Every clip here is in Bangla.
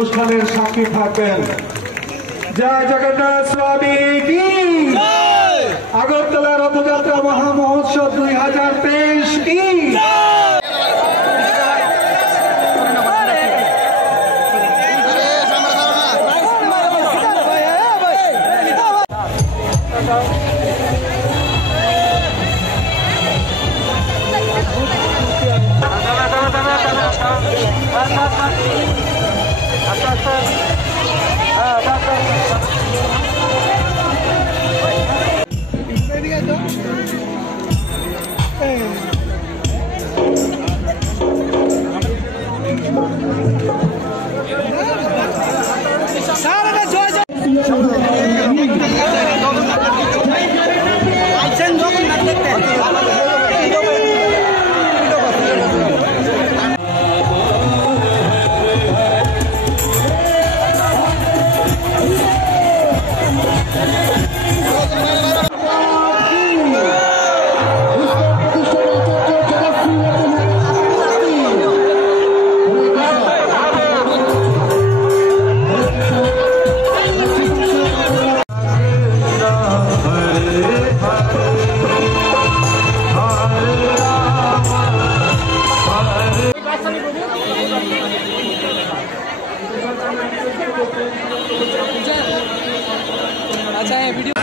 অনুষ্ঠানের সাক্ষী থাকবেন। জয় জগন্নাথ স্বামী কি, আগরতলা রথযাত্রা মহামহোৎসব 2023 কি। अच्छा है वीडियो।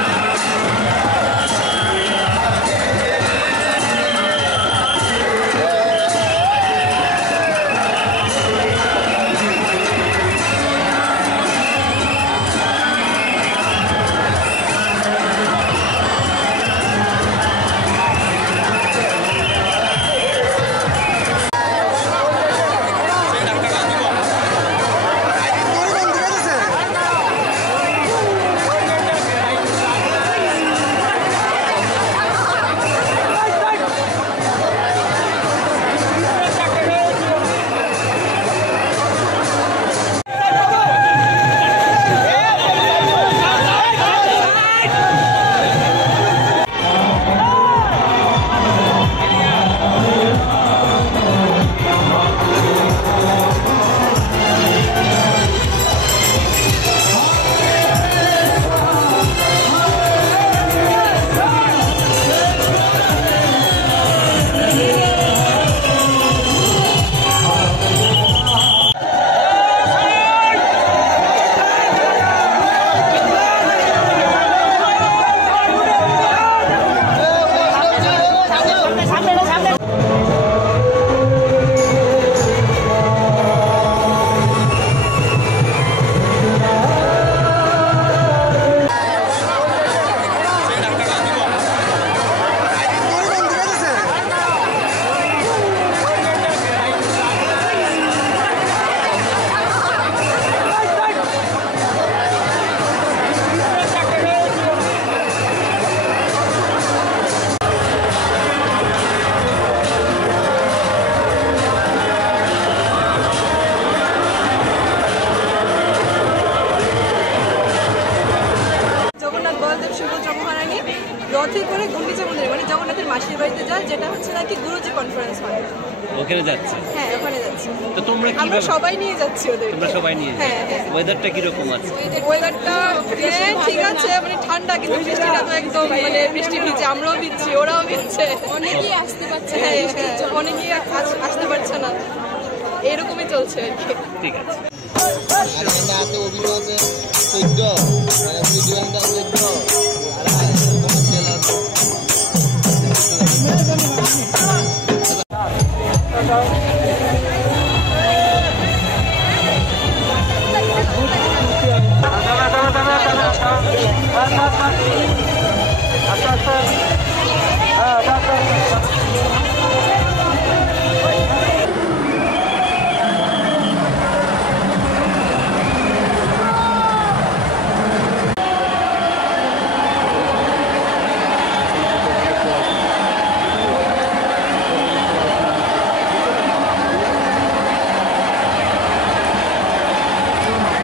রথে করে গুন্ডিচা মন্দিরে মানে জগন্নাথের মাসির বাড়িতে যায়, যেটা হচ্ছে নাকি গুরুজি কনফারেন্স হল। ওখানে যাচ্ছে? হ্যাঁ ওখানে যাচ্ছি। তো তোমরা কি আমরা সবাই নিয়ে যাচ্ছি ওদের? তোমরা সবাই নিয়ে? হ্যাঁ হ্যাঁ। ওয়েদারটা কি রকম আছে? ওয়েদারটা ঠিক আছে, মানে ঠান্ডা, কিন্তু বৃষ্টিটা তো একদম মানে বৃষ্টি ভিজে, আমরাও ভিজছি, ওরাও ভিজছে, অনেকেই আসতে পারছে না, অনেকেই আসতে পারছে না, এরকমই চলছে আর কি। ঠিক আছে।